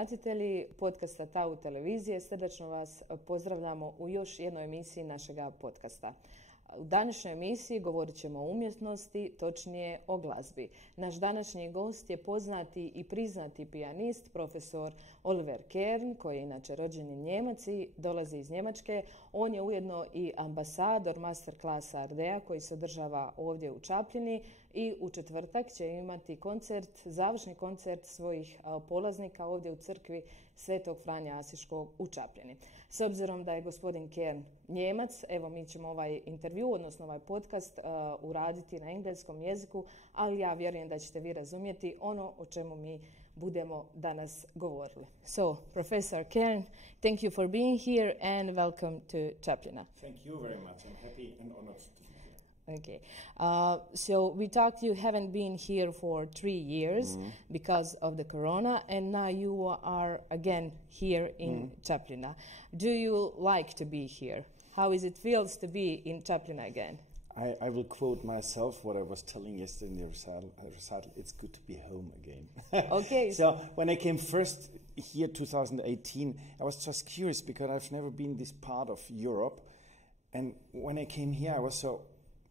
pratitelji podcasta Tau televizije, srdačno vas pozdravljamo u još jednoj emisiji našega podcasta. U današnjoj emisiji govorit ćemo o umjetnosti, točnije o glazbi. Naš današnji gost je poznati i priznati pijanist, profesor Oliver Kern, koji je inače rođeni Njemac i dolazi iz Njemačke. On je ujedno i ambasador Masterclass-a ARDEA koji se održava ovdje u Čapljini i u četvrtak će imati koncert, završni koncert svojih polaznika ovdje u crkvi Svetog Franje Asiškog u Čapljini. S obzirom da je gospodin Kern Njemac, evo mi ćemo ovaj intervju, odnosno ovaj podcast uraditi na engleskom jeziku, ali ja vjerujem da ćete vi razumjeti ono o čemu mi budemo danas govorili. So, Professor Kern, thank you for being here and welcome to Čapljina. Thank you very much. I'm happy and honored to be here. Okay. So we talked, you haven't been here for 3 years because of the corona, and now you are again here in Čapljina. Do you like to be here? How is it feels to be in Čapljina again? I will quote myself what I was telling yesterday in the recital. It's good to be home again. Okay. So when I came first here 2018, I was just curious because I've never been this part of Europe. And when I came here, I was so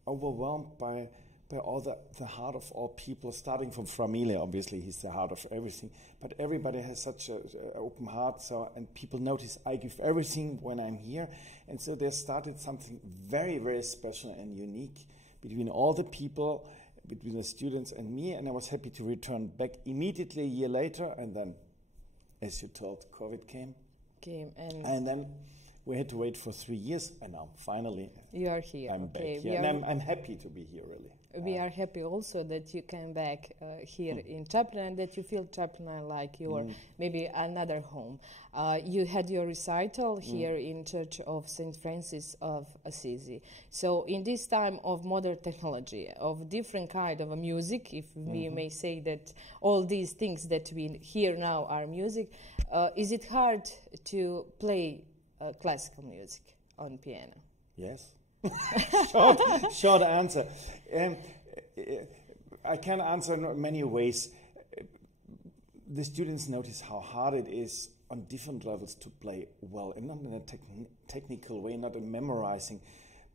overwhelmed by all the heart of all people, starting from Familia, obviously he's the heart of everything, but everybody has such an open heart, and people notice I give everything when I'm here, and so there started something very, very special and unique between all the people, between the students and me, and I was happy to return back immediately a year later, and then, as you told, COVID came. And then we had to wait for 3 years, and now finally you are here. I'm back here, and I'm happy to be here, really. We are happy also that you came back here in Čapljina and that you feel Čapljina like your maybe another home. You had your recital here in Church of St. Francis of Assisi. So in this time of modern technology, of different kind of a music, if we may say that all these things that we hear now are music, is it hard to play classical music on piano? Yes. short answer. I can answer in many ways. The students notice how hard it is on different levels to play well, and not in a technical way, not in memorizing,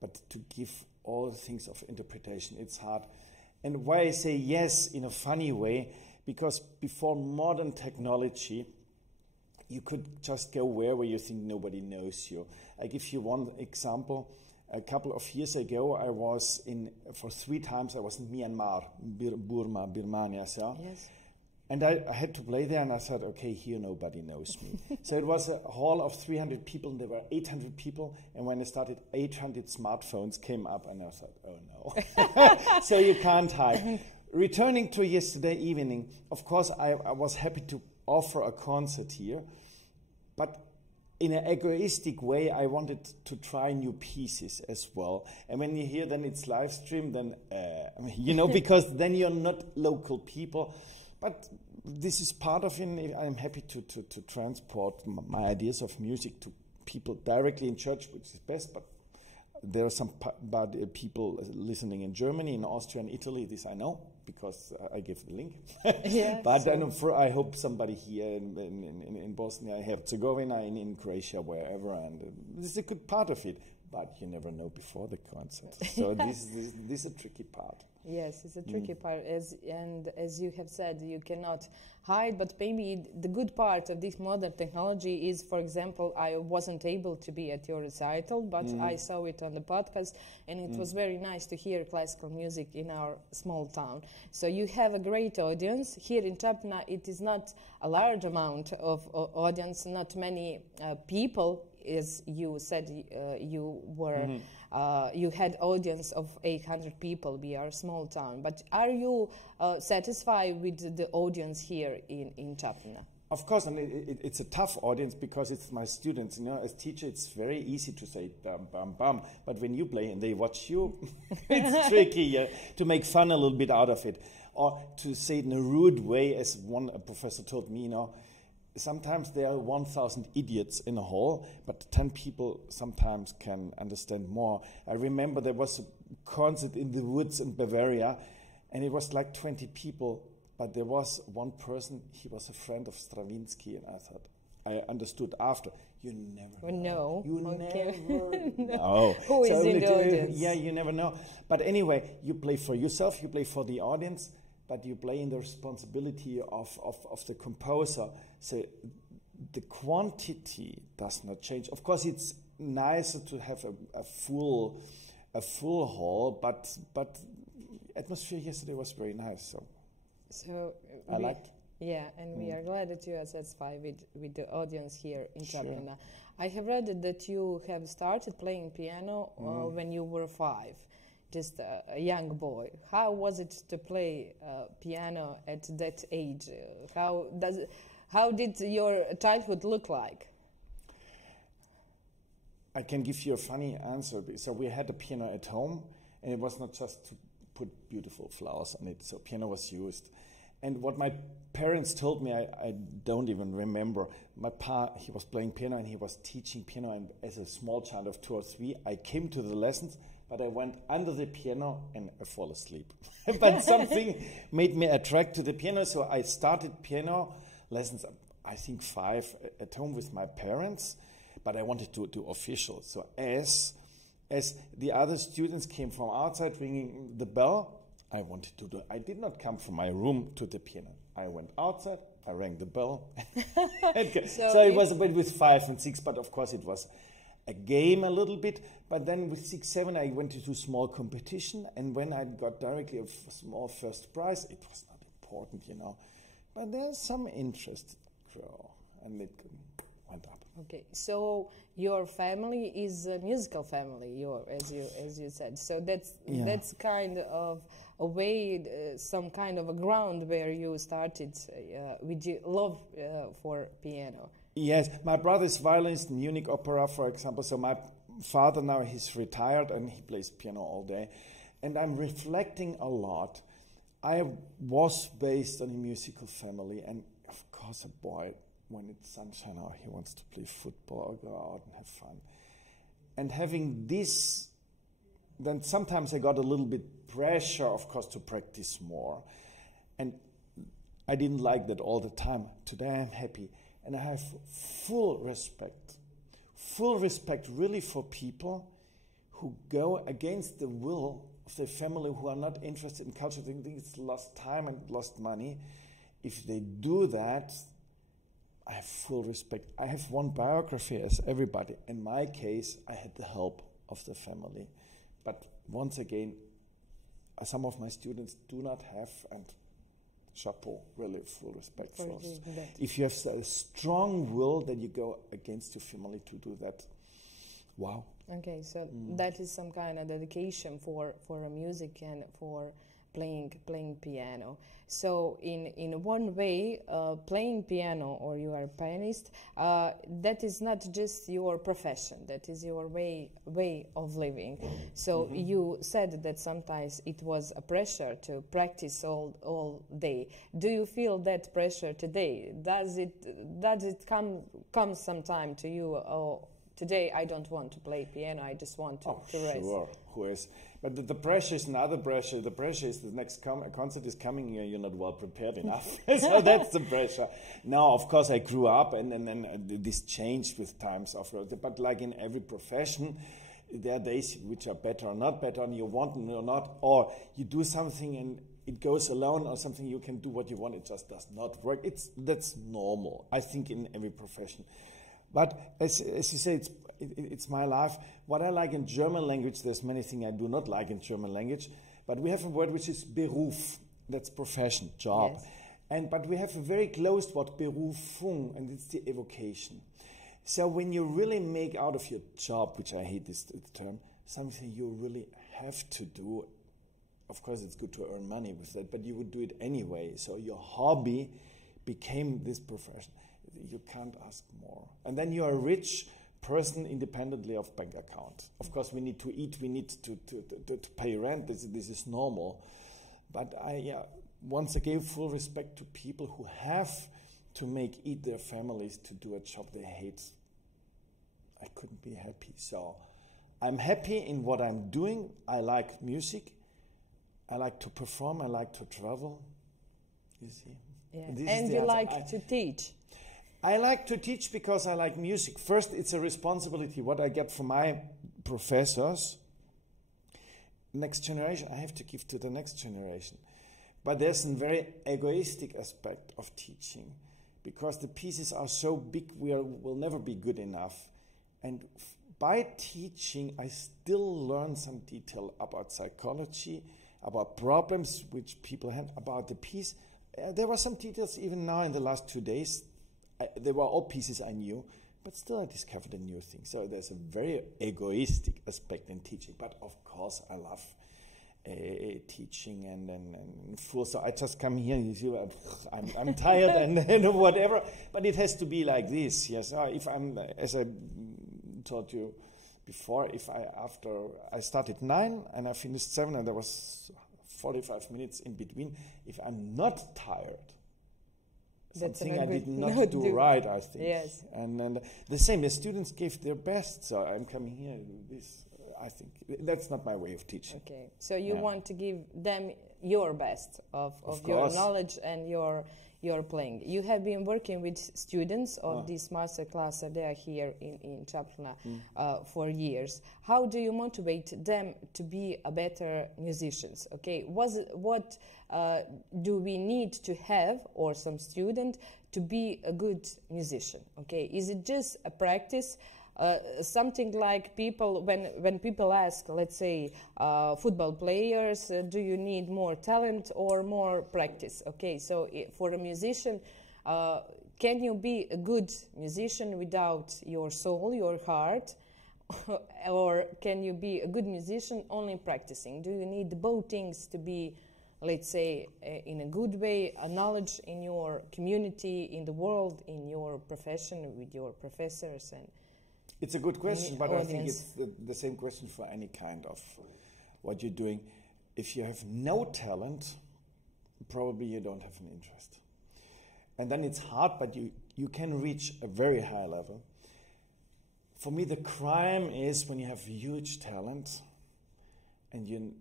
but to give all things of interpretation. It's hard. And why I say yes in a funny way, because before modern technology, you could just go wherever you think nobody knows you. I give you one example. A couple of years ago, I was for 3 times I was in Myanmar, Burma, Birmania, so. Yes. And I had to play there, and I thought, okay, here nobody knows me. So it was a hall of 300 people, and there were 800 people, and when I started, 800 smartphones came up, and I thought, oh no. So you can't hide. Returning to yesterday evening, of course, I was happy to offer a concert here, but in an egoistic way, I wanted to try new pieces as well. And when you hear then it's live stream, then, because then you're not local people. But this is part of it. I'm happy to transport my ideas of music to people directly in church, which is best, but there are some people listening in Germany, in Austria, and Italy. This I know because I gave the link. Yeah, but so I hope somebody here in Bosnia, Herzegovina, in Croatia, wherever, and this is a good part of it. But you never know before the concert. So this is a tricky part. Yes, it's a tricky part, as you have said, you cannot hide, but maybe the good part of this modern technology is, for example, I wasn't able to be at your recital, but I saw it on the podcast, and it was very nice to hear classical music in our small town. So you have a great audience. Here in Čapljina, it is not a large amount of audience, not many people. As you said, you were you had audience of 800 people. We are a small town, but are you satisfied with the audience here in Čapljina? Of course, and it's a tough audience because it's my students. As teacher, it's very easy to say bam, bam, bam. But when you play and they watch you, it's tricky to make fun a little bit out of it, or to say it in a rude way, as one professor told me. Sometimes there are 1,000 idiots in a hall, but 10 people sometimes can understand more. I remember there was a concert in the woods in Bavaria, and it was like 20 people But there was one person, he was a friend of Stravinsky, and I thought, I understood after, you never know. You never know. Who is in the audience? Yeah, you never know. But anyway, you play for yourself, you play for the audience, but you play in the responsibility of the composer. So the quantity does not change. Of course, it's nicer to have a full hall, but atmosphere yesterday was very nice. So I liked. Yeah, and we are glad that you are satisfied with the audience here in Čapljina. I have read that you have started playing piano when you were 5, just a young boy. How was it to play piano at that age? How did your childhood look like? I can give you a funny answer. So we had a piano at home, and it was not just to put beautiful flowers on it. So piano was used. And what my parents told me, I don't even remember. My pa, he was playing piano and he was teaching piano. And as a small child of 2 or 3, I came to the lessons, but I went under the piano and I fall asleep. But something made me attract to the piano. So I started piano lessons, I think 5, at home with my parents. But I wanted to do official. So as the other students came from outside ringing the bell, I wanted to do it. I did not come from my room to the piano. I went outside, I rang the bell. So it was a bit with 5 and 6, but of course it was a game a little bit. But then with 6, 7, I went to small competition. And when I got directly a small first prize, it was not important, But there's some interest grow, and it went up. Okay, so your family is a musical family, as you said. So that's kind of a way, some kind of a ground where you started with your love for piano. Yes, my brother is violinist in Munich Opera, for example. So my father now, he's retired and he plays piano all day. And I'm reflecting a lot. I was based on a musical family, and of course a boy, when it's sunshine out, he wants to play football, go out and have fun. And having this, then sometimes I got a little bit pressure, of course, to practice more. And I didn't like that all the time. Today I'm happy. And I have full respect really for people who go against the will of their family, who are not interested in culture. They think it's lost time and lost money. If they do that, I have full respect. I have one biography as everybody. In my case, I had the help of the family. But once again, some of my students do not have, and chapeau, really full respect for us. If you have a strong will that you go against your family to do that, wow. Okay, so that is some kind of dedication for music and for playing piano. So in one way, playing piano, or you are a pianist, that is not just your profession, that is your way of living. So you said that sometimes it was a pressure to practice all day. Do you feel that pressure today? Does it come sometime to you? Oh, today I don't want to play piano, I just want to rest. Sure, who is? But the pressure is another pressure. The pressure is the next concert is coming here, you're not well prepared enough. So that's the pressure. Now, of course, I grew up and then this changed with times. But like in every profession, there are days which are better or not better, and you want or not, or you do something and it goes alone, or something you can do what you want, it just does not work. That's normal, I think, in every profession. But as you say, it's my life. What I like in German language, there's many things I do not like in German language, but we have a word which is Beruf, that's profession, job. Yes. But we have a very closed word, Berufung, and it's the evocation. So when you really make out of your job, which I hate this term, something you really have to do, of course it's good to earn money with that, but you would do it anyway. So your hobby became this profession. You can't ask more. And then you are a rich person independently of bank account. Of course, we need to eat, we need to pay rent. This is normal. But once again, full respect to people who have to eat their families to do a job they hate. I couldn't be happy. So I'm happy in what I'm doing. I like music. I like to perform. I like to travel. You see? Yeah. This is And the you answer. like to teach. I like to teach because I like music. First, it's a responsibility, what I get from my professors. Next generation, I have to give to the next generation. But there's a very egoistic aspect of teaching, because the pieces are so big, will never be good enough. And by teaching, I still learn some detail about psychology, about problems which people have, about the piece. There were some details even now in the last 2 days. They were all pieces I knew, but still I discovered a new thing. So there's a very egoistic aspect in teaching. But of course I love teaching and full. So I just come here and you see I'm tired and whatever. But it has to be like this. Yes. If I'm, as I told you before, after I started 9 and I finished 7 and there was 45 minutes in between, if I'm not tired, something I did not do right, I think. Yes. And the same, the students gave their best, so I'm coming here. I think that's not my way of teaching. Okay, so you want to give them your best of your knowledge and your playing. You have been working with students of this master class that they are here in Čapljina for years. How do you motivate them to be a better musicians? Okay, what do we need to have, or some student, to be a good musician? Okay, is it just a practice? Something like people, when people ask, let's say, football players, do you need more talent or more practice? Okay, so for a musician, can you be a good musician without your soul, your heart? Or can you be a good musician only practicing? Do you need both things to be, let's say, in a good way, a knowledge in your community, in the world, in your profession, with your professors and... It's a good question, but I think it's the same question for any kind of what you're doing. If you have no talent, probably you don't have an interest. And then it's hard, but you can reach a very high level. For me, the crime is when you have huge talent and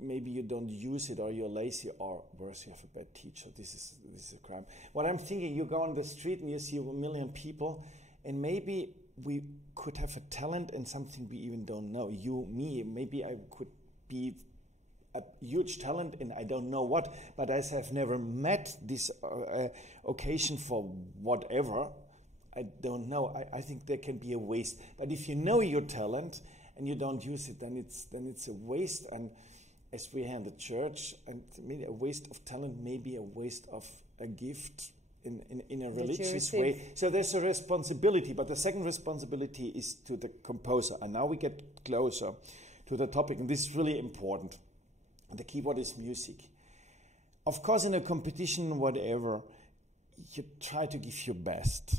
maybe you don't use it, or you're lazy, or worse, you have a bad teacher. This is a crime. What I'm thinking, you go on the street and you see 1 million people, and maybe we could have a talent in something we even don't know. You, me, maybe I could be a huge talent in I don't know what, but as I've never met this occasion for whatever, I don't know. I think there can be a waste. But if you know your talent and you don't use it, then it's a waste. And as we have in the church, and maybe a waste of talent, maybe a waste of a gift in a religious way. So there's a responsibility, but the second responsibility is to the composer. And now we get closer to the topic, and this is really important. The keyword is music. Of course, in a competition, whatever, you try to give your best.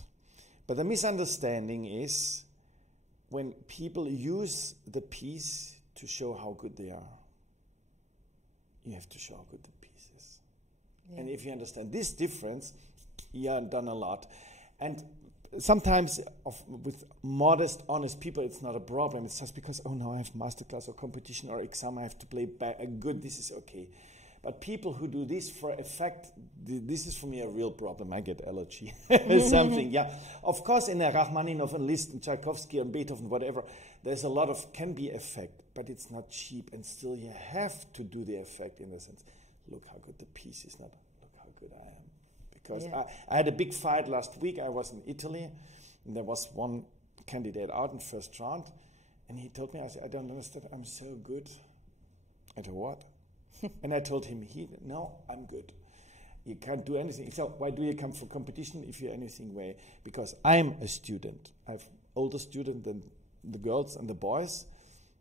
But the misunderstanding is when people use the piece to show how good they are. You have to show how good the piece is. Yeah. And if you understand this difference, you have done a lot. And sometimes with modest, honest people, it's not a problem. It's just because, oh no, I have masterclass or competition or exam, I have to play good, this is okay. But people who do this for effect, this is for me a real problem. I get allergy. Something, yeah. Of course, in a Rachmaninoff and Liszt and Tchaikovsky and Beethoven, whatever, there's a lot of, can be effect, but it's not cheap. And still you have to do the effect in the sense, look how good the piece is, not look how good I am. Because I had a big fight last week. I was in Italy, and there was one candidate out in first round, and he told me, I said, I don't understand, I'm so good. I said, what? And I told him, no, I'm good. You can't do anything. So why do you come for competition if you're anything way? Because I'm a student. I'm older student than the girls and the boys,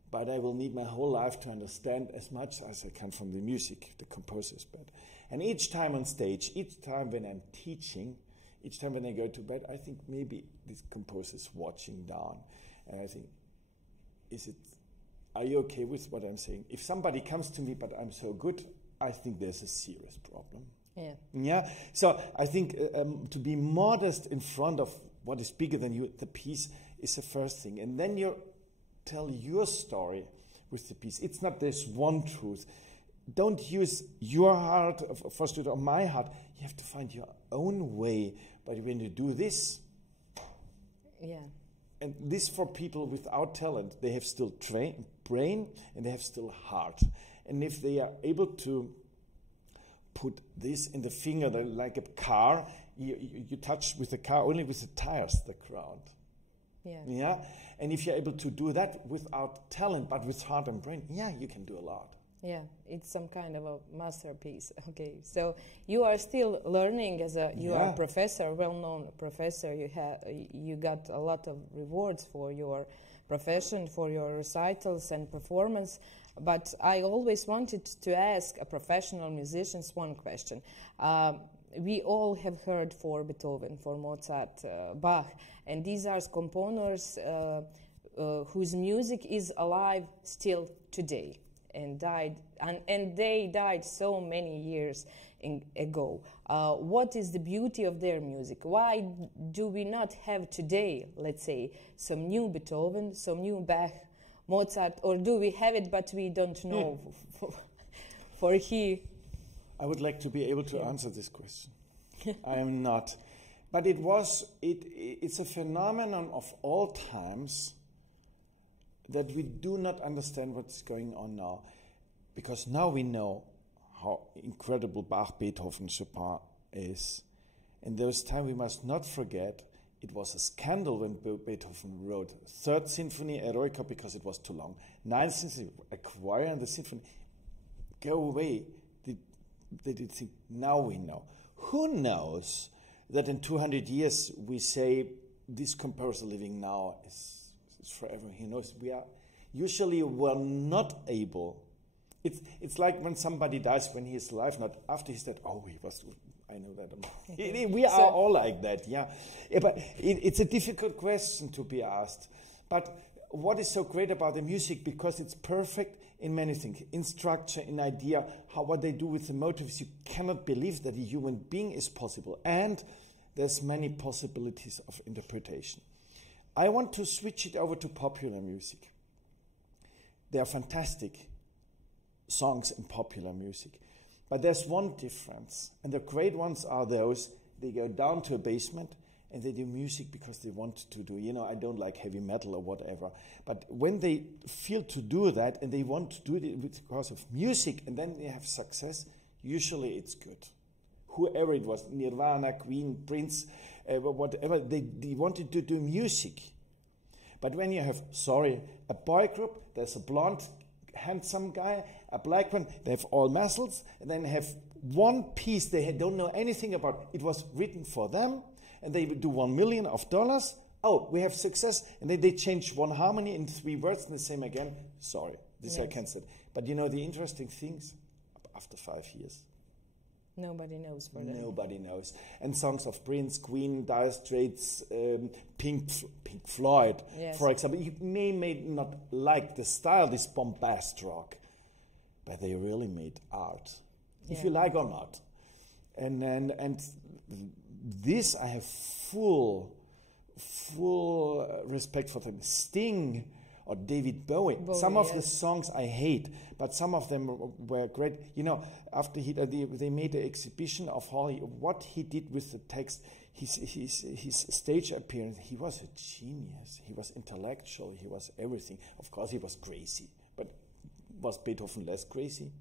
but I will need my whole life to understand as much as I can from the music, the composer's bed. And each time on stage, each time when I'm teaching, each time when I go to bed, I think maybe this composer's watching down. And I think, are you okay with what I'm saying? If somebody comes to me, but I'm so good, I think there's a serious problem. Yeah. Yeah. So I think to be modest in front of what is bigger than you, the piece, is the first thing. And then you tell your story with the piece. It's not this one truth. don't use your heart for studio or my heart. You have to find your own way. But when you do this, and this for people without talent, they have still brain and they have still heart. And if they are able to put this in the finger like a car, you touch with the car only with the tires, the ground. Yeah. And if you're able to do that without talent, but with heart and brain, you can do a lot. Yeah, it's some kind of a masterpiece. Okay, so you are still learning as you are a professor, well-known professor. You got a lot of rewards for your profession, for your recitals and performance. But I always wanted to ask a professional musicians one question. We all have heard for Beethoven, for Mozart, Bach, and these are composers whose music is alive still today. And they died so many years ago. What is the beauty of their music? Why do we not have today, let's say, some new Beethoven, some new Bach, Mozart, or do we have it but we don't know? I would like to be able to answer this question. I am not. But it's a phenomenon of all times that we do not understand what's going on now. Because now we know how incredible Bach, Beethoven, Chopin is. In those times we must not forget it was a scandal when Beethoven wrote 3rd Symphony, Eroica, because it was too long. 9th Symphony, a choir and the symphony. Go away. They did think, now we know. Who knows that in 200 years we say this composer living now is forever. He knows we're not able. It's like when somebody dies when he is alive, not after he's dead. Oh, he was. I know that. We are all like that, but it's a difficult question to be asked. But what is so great about the music? Because it's perfect in many things, in structure, in idea, what they do with the motives. You cannot believe that a human being is possible, and there's many possibilities of interpretation. I want to switch it over to popular music. There are fantastic songs in popular music. But there's one difference. And the great ones are those, they go down to a basement and they do music because they want to do. I don't like heavy metal or whatever. But when they feel to do that and they want to do it because of music and then they have success, usually it's good. Whoever it was, Nirvana, Queen, Prince, whatever, they wanted to do music. But when you have, a boy group, there's a blonde, handsome guy, a black one, they have all muscles, and then have one piece they don't know anything about. It was written for them, and they do $1 million. Oh, we have success, and then they change one harmony in 3 words, and the same again. I cancelled. But the interesting things, after 5 years, nobody knows for them. Nobody knows. And songs of Prince, Queen, Dire Straits, Pink Floyd, for example. You may not like the style, this bombast rock, but they really made art, if you like or not. And this I have full respect for them. Sting or David Bowie. Some of the songs I hate, but some of them were great. After they made an exhibition of what he did with the text, his stage appearance, he was a genius. He was intellectual. He was everything. Of course, he was crazy, but was Beethoven less crazy?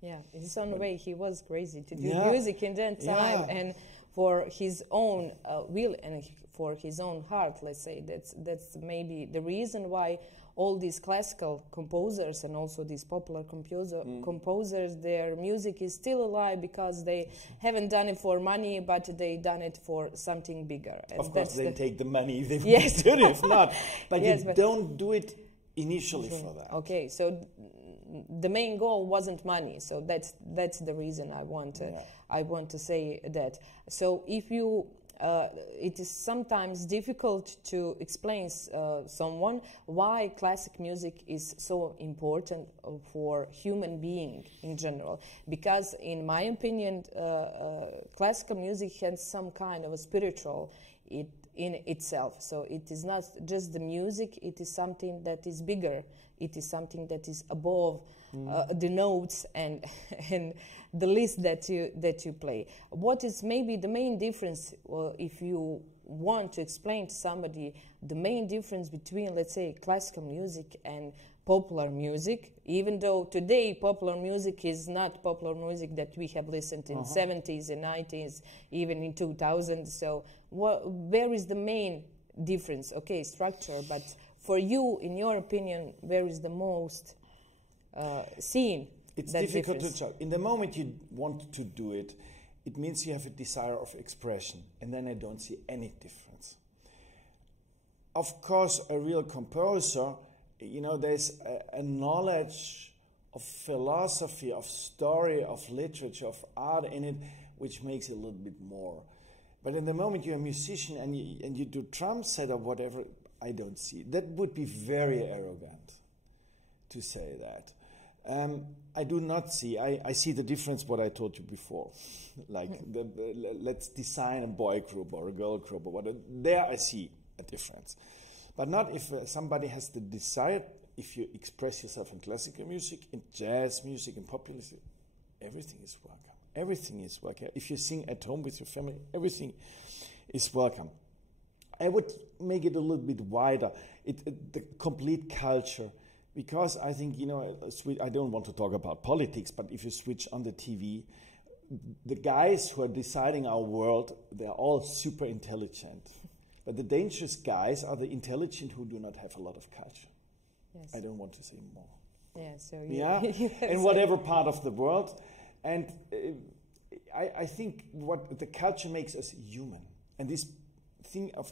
Yeah, in his own way, he was crazy to do music in that time, and for his own will and for his own heart, let's say. That's maybe the reason why all these classical composers and also these popular composers, their music is still alive because they haven't done it for money, but they done it for something bigger. And of course, they take the money if they do it, if not. But you don't do it initially for that. Okay, so the main goal wasn't money, so that's the reason I want to say that. So if you it is sometimes difficult to explain someone why classic music is so important for human being in general, because in my opinion classical music has some kind of a spiritual. in itself. So it is not just the music, it is something that is bigger. It is something that is above the notes and and the list that you play. What is maybe the main difference, if you want to explain to somebody the main difference between, let's say, classical music and popular music, even though today popular music is not popular music that we have listened in 70s and 90s, even in 2000. So where is the main difference? Okay, structure, but for you, in your opinion, where is the most seen? It's difficult to judge. In the moment you want to do it, it means you have a desire of expression, and then I don't see any difference. Of course, a real composer, you know, there's a knowledge of philosophy, of story, of literature, of art in it, which makes it a little bit more. But in the moment you're a musician and you do drum set or whatever, I don't see. That would be very arrogant to say that. I do not see. I see the difference what I told you before. Like, let's design a boy group or a girl group or whatever. There I see a difference. But not if somebody has the desire, if you express yourself in classical music, in jazz music, in popular music, everything is welcome. Everything is welcome. If you sing at home with your family, everything is welcome. I would make it a little bit wider, the complete culture, because I think, you know, I don't want to talk about politics, but if you switch on the TV, the guys who are deciding our world, they're all super intelligent. But the dangerous guys are the intelligent who do not have a lot of culture. Yes. I don't want to say more. Yeah, so in whatever part of the world. And I think what the culture makes us human. And this thing of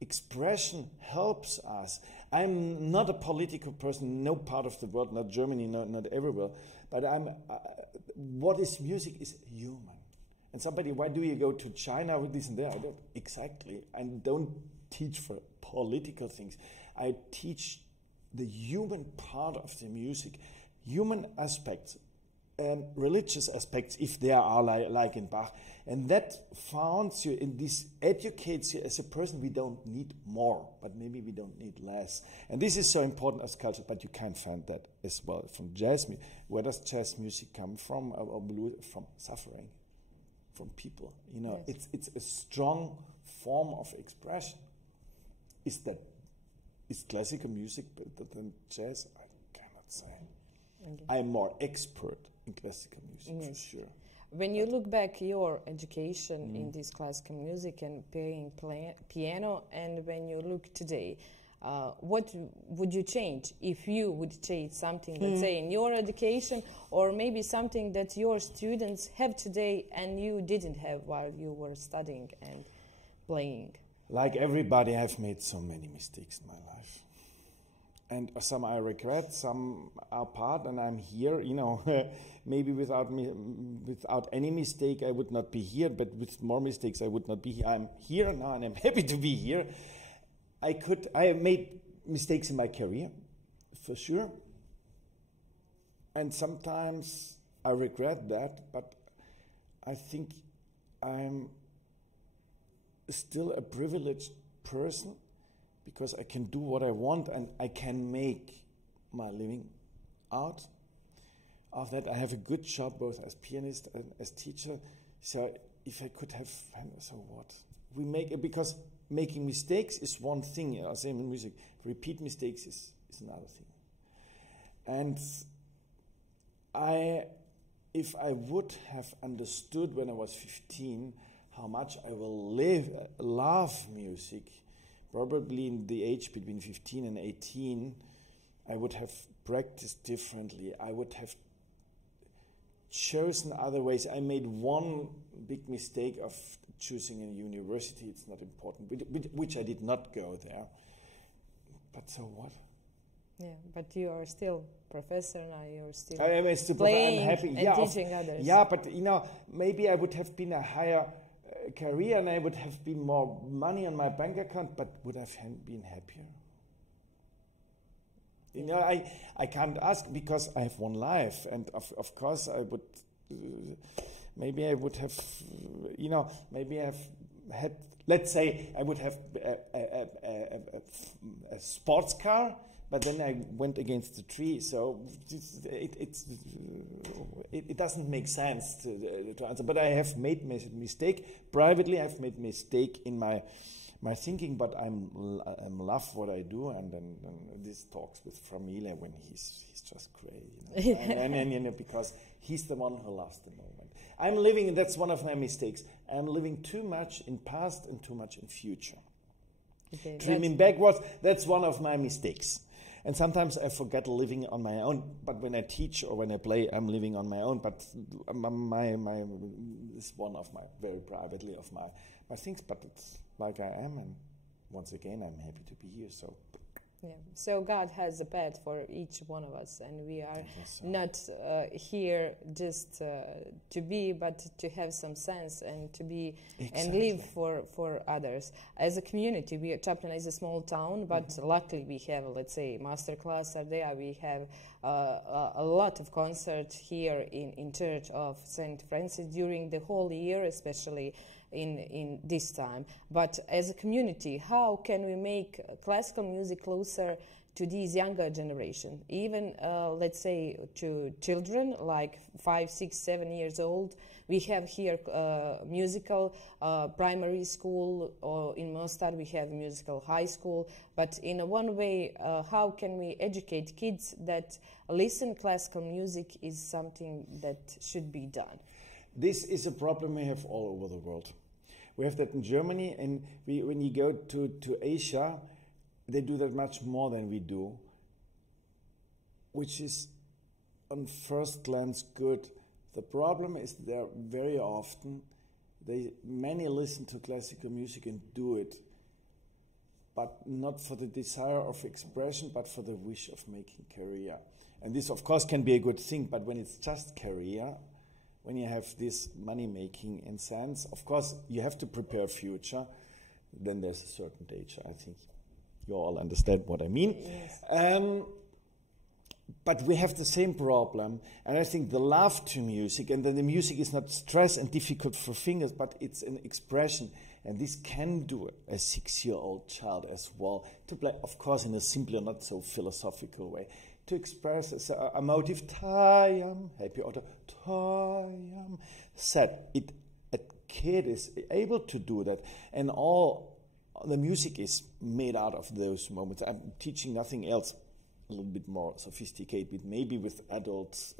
expression helps us. I'm not a political person, no part of the world, not Germany, not everywhere. But what is music is human. And somebody, why do you go to China with this and that? I don't, exactly. I don't teach for political things. I teach the human part of the music, human aspects, religious aspects, if there are like in Bach. And that founds you in this, educates you as a person. We don't need more, but maybe we don't need less. And this is so important as culture, but you can find that as well from jazz music. Where does jazz music come from? Or blues? From suffering. From people, you know, yes. It's a strong form of expression. Is classical music better than jazz? I cannot say. Okay. I'm more expert in classical music for sure. When you look back your education in this classical music and playing piano, and when you look today, what would you change if you would change something, let's say, in your education, or maybe something that your students have today and you didn't have while you were studying and playing? Like everybody, I've made so many mistakes in my life. And some I regret, some are part, and I'm here, you know, maybe without any mistake I would not be here, but with more mistakes I would not be here. I'm here now and I'm happy to be here. I have made mistakes in my career, for sure. And sometimes I regret that, but I think I'm still a privileged person because I can do what I want and I can make my living out of that. I have a good job both as pianist and as teacher. So if I could have, so what? We make it because making mistakes is one thing, same in music. Repeat mistakes is another thing. And if I would have understood when I was 15 how much I will love music, probably in the age between 15 and 18, I would have practiced differently. I would have chosen other ways. I made one big mistake of choosing a university. It's not important, which I did not go there. But so what? Yeah, but you are still professor now. You're still playing I'm happy. And teaching others. Yeah, but you know, maybe I would have been a higher career and I would have been more money on my bank account, but would I have been happier? You know, I can't ask because I have one life, and of course I would. Maybe I would have, you know, maybe I've had let's say I would have a sports car, but then I went against the tree, so it doesn't make sense to answer. But I have made mistake privately. I've made mistake in my thinking, but I'm love what I do, and then this talks with Familia when he's just crazy, you know? and you know, because he's the one who loves the moment. I'm living, and that's one of my mistakes. I'm living too much in past and too much in future. Okay, dreaming backwards, that's one of my mistakes. And sometimes I forget living on my own. But when I teach or when I play, I'm living on my own. But my is one of my, very privately, of my things. But it's like I am. And once again, I'm happy to be here. So. Yeah. So God has a path for each one of us, and we are not here just to be, but to have some sense and to be and live for others. As a community, Čapljina is a small town, but luckily we have, let's say, Masterclass ARDEA. We have a lot of concerts here in Church of St. Francis during the whole year, especially in this time. But as a community, how can we make classical music closer to these younger generation, even let's say to children like 5, 6, 7 years old? We have here musical primary school, or in Mostar we have musical high school. But in one way, how can we educate kids that listen classical music is something that should be done? This is a problem we have all over the world. We have that in Germany, and when you go to Asia, they do that much more than we do, which is on first glance good. The problem is that very often many listen to classical music and do it, but not for the desire of expression, but for the wish of making career. And this, of course, can be a good thing, but when it's just career, when you have this money-making in sense, of course, you have to prepare future. Then there's a certain danger. I think you all understand what I mean. Yes. But we have the same problem, and I think the love to music, and then the music is not stress and difficult for fingers, but it's an expression, and this can do a 6-year-old child as well, to play, of course, in a simpler, not so philosophical way, to express a motive, tayam, happy order, tayam, sad. A kid is able to do that, and all the music is made out of those moments. I'm teaching nothing else, a little bit more sophisticated, maybe with adults,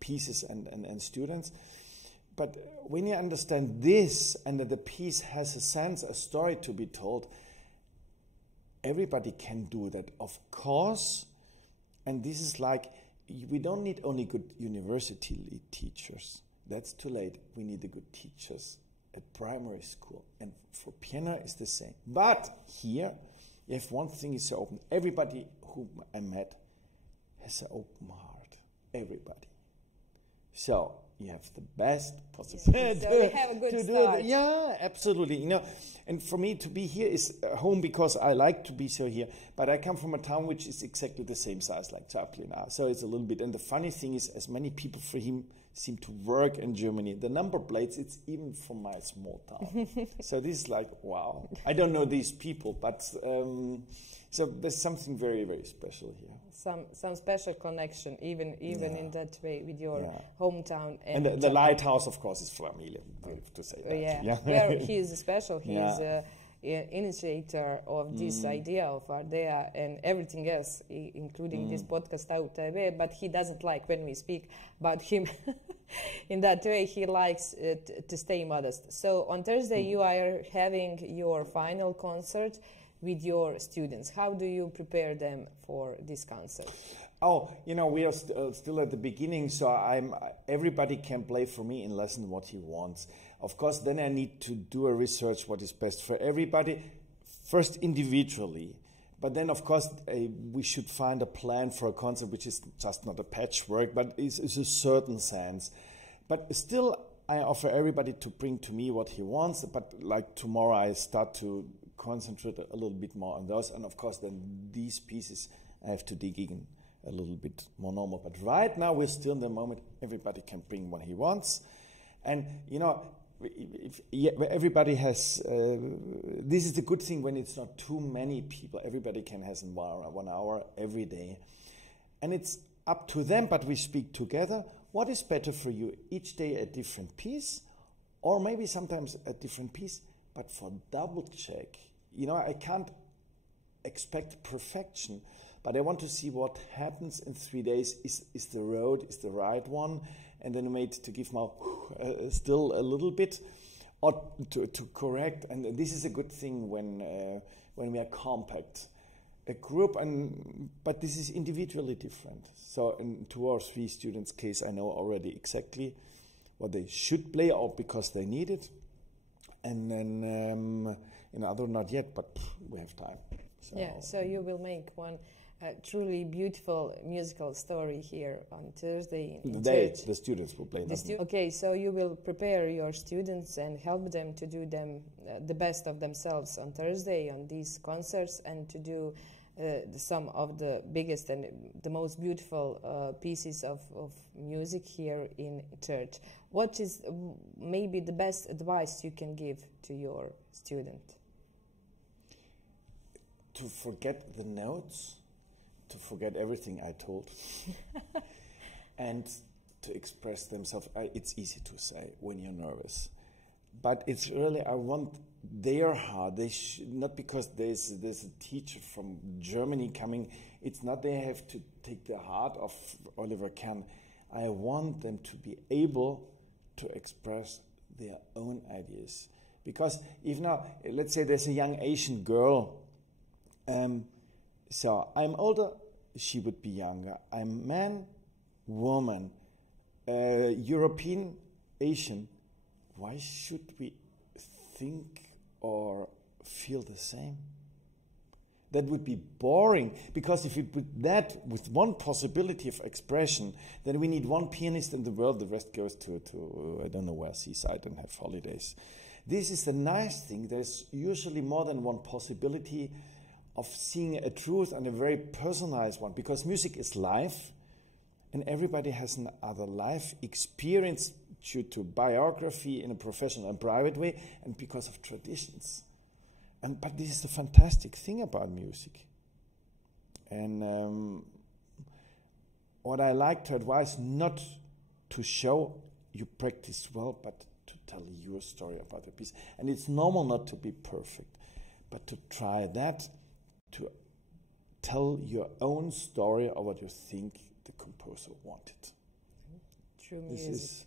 pieces and students. But when you understand this, and that the piece has a sense, a story to be told, everybody can do that, of course. And this is like, we don't need only good university teachers. That's too late. We need the good teachers at primary school. And for piano, it's the same. But here, you have one thing is so open. Everybody whom I met has an open heart. Everybody. So you have the best possibility. So we have a good start. Yeah, absolutely. You know, and for me to be here is home because I like to be so here. But I come from a town which is exactly the same size like Čapljina. So it's a little bit. And the funny thing is, as many people for him seem to work in Germany, the number plates, it's even from my small town. So this is like, wow. I don't know these people, but so there's something very, very special here. Some special connection, even in that way, with your hometown. And the lighthouse, of course, is Familia, to say that. Well, he is special. He is initiator of this idea of ARDEA and everything else, including this podcast out TV, but he doesn't like when we speak about him in that way. He likes to stay modest. So on Thursday you are having your final concert with your students. How do you prepare them for this concert? Oh, you know, we are still at the beginning, so everybody can play for me in lesson what he wants. Of course, then I need to do a research what is best for everybody, first individually. But then, of course, we should find a plan for a concert which is just not a patchwork, but is a certain sense. But still, I offer everybody to bring to me what he wants, but like tomorrow I start to concentrate a little bit more on those. And of course, then these pieces I have to dig in a little bit more normal. But right now, we're still in the moment everybody can bring what he wants. And, you know, everybody has, this is the good thing when it's not too many people. Everybody can has in 1 hour every day. And it's up to them, but we speak together. What is better for you? Each day a different piece, or maybe sometimes a different piece, but for double check. You know, I can't expect perfection, but I want to see what happens in 3 days. Is the road is the right one? And then made to give my still a little bit, or to correct. And this is a good thing when we are compact. A group, but this is individually different. So in 2 or 3 students' case, I know already exactly what they should play, or because they need it. And then in other, not yet, but we have time. So. Yeah, so you will make one truly beautiful musical story here on Thursday in church. The students will play that. Okay, so you will prepare your students and help them to do the best of themselves on Thursday on these concerts, and to do some of the biggest and the most beautiful pieces of music here in church. What is maybe the best advice you can give to your student? To forget the notes, to forget everything I told, and to express themselves. It's easy to say when you're nervous, but it's really, I want their heart. They not because there's a teacher from Germany coming. It's not they have to take the heart of Oliver Kern. I want them to be able to express their own ideas. Because if now, let's say there's a young Asian girl, so I'm older, she would be younger. I'm man, woman, European, Asian. Why should we think or feel the same? That would be boring, because if we put that with one possibility of expression, then we need one pianist in the world, the rest goes to I don't know where, seaside, and have holidays. This is the nice thing. There's usually more than one possibility of seeing a truth, and a very personalized one, because music is life, and everybody has another life experience due to biography in a professional and private way, and because of traditions. But this is the fantastic thing about music. And what I like to advise, not to show you practice well, but to tell your story about the piece. And it's normal not to be perfect, but to try that, to tell your own story of what you think the composer wanted. True music.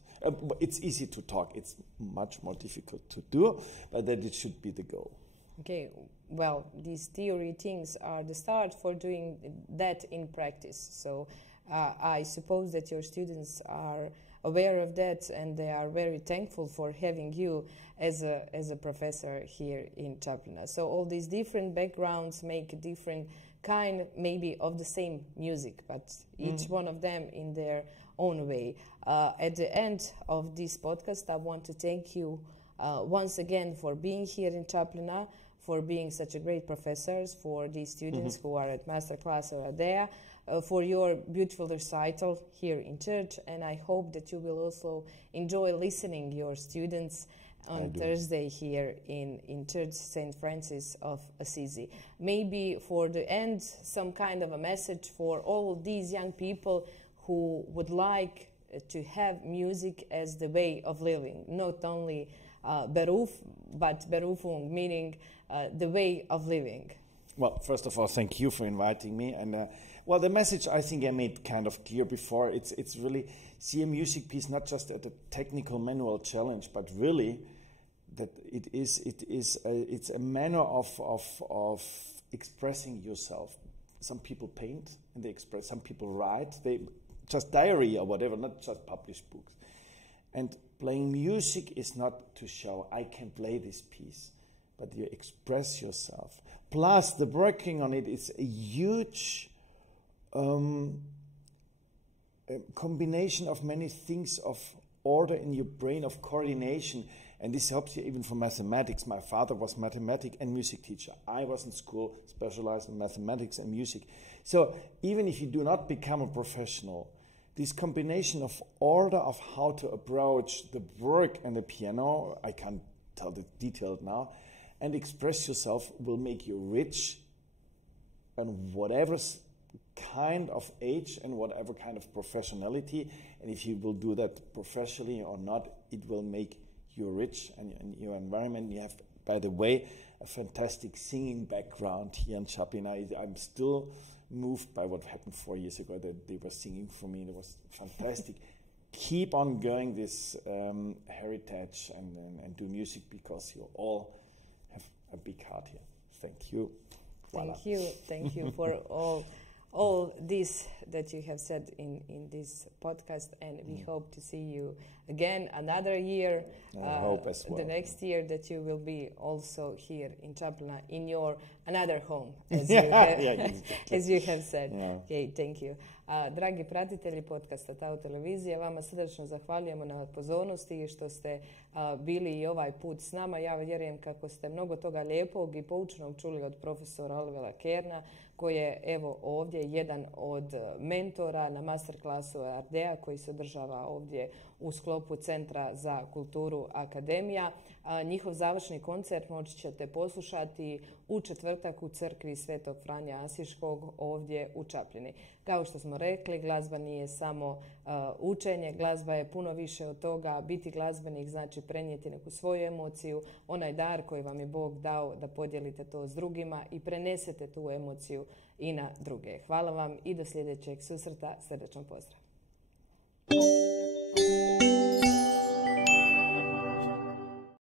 It's easy to talk. It's much more difficult to do, but that it should be the goal. Okay, well, these theory things are the start for doing that in practice. So I suppose that your students are aware of that, and they are very thankful for having you as a professor here in Čapljina. So all these different backgrounds make a different kind, maybe, of the same music, but each one of them in their own way. At the end of this podcast, I want to thank you once again for being here in Čapljina, for being such a great professors, for these students who are at Masterclass ARDEA, for your beautiful recital here in church, and I hope that you will also enjoy listening your students on Thursday here in Church St. Francis of Assisi. Maybe for the end, some kind of a message for all these young people who would like to have music as the way of living, not only Beruf, but Berufung, meaning the way of living. Well, first of all, thank you for inviting me. And well, the message I think I made kind of clear before. It's really see a music piece not just at a technical manual challenge, but really that it's a manner of expressing yourself. Some people paint and they express. Some people write. They just diary or whatever, not just publish books. And playing music is not to show I can play this piece, but you express yourself. Plus, the working on it is a huge combination of many things, of order in your brain, of coordination, and this helps you even for mathematics. My father was mathematics and music teacher. I was in school specialized in mathematics and music. So even if you do not become a professional, this combination of order of how to approach the work and the piano, I can't tell the detail now, and express yourself will make you rich and whatever kind of age and whatever kind of professionality. And if you will do that professionally or not, it will make you rich and your environment. You have, by the way, a fantastic singing background here in Čapljina. I'm still moved by what happened 4 years ago, that they were singing for me. It was fantastic. Keep on going this heritage and do music, because you all have a big heart here. Thank you. Voila. Thank you for all this that you have said in this podcast, and we hope to see you again another year. I hope as well. The next year that you will be also here in Čapljina, in your another home, as you have, as you have said. Yeah. Okay, thank you. Dragi pratitelji podcasta Tao televizije, vama srdačno zahvaljujemo na pozornosti i što ste bili i ovaj put s nama. Ja vjerujem kako ste mnogo toga lijepog i poučnog čuli od profesora Olivera Kerna, koji je evo ovdje jedan od mentora na masterclassu ARDEA koji se održava ovdje u sklopu Centra za kulturu Akademija. Njihov završni koncert moći ćete poslušati u četvrtak u crkvi Svetog Franja Asiškog ovdje u Čapljini. Kao što smo rekli, glazba nije samo učenje, glazba je puno više od toga. Biti glazbenik znači prenijeti neku svoju emociju, onaj dar koji vam je Bog dao da podijelite to s drugima i prenesete tu emociju i na druge. Hvala vam i do sljedećeg susreta. Srdačan pozdrav.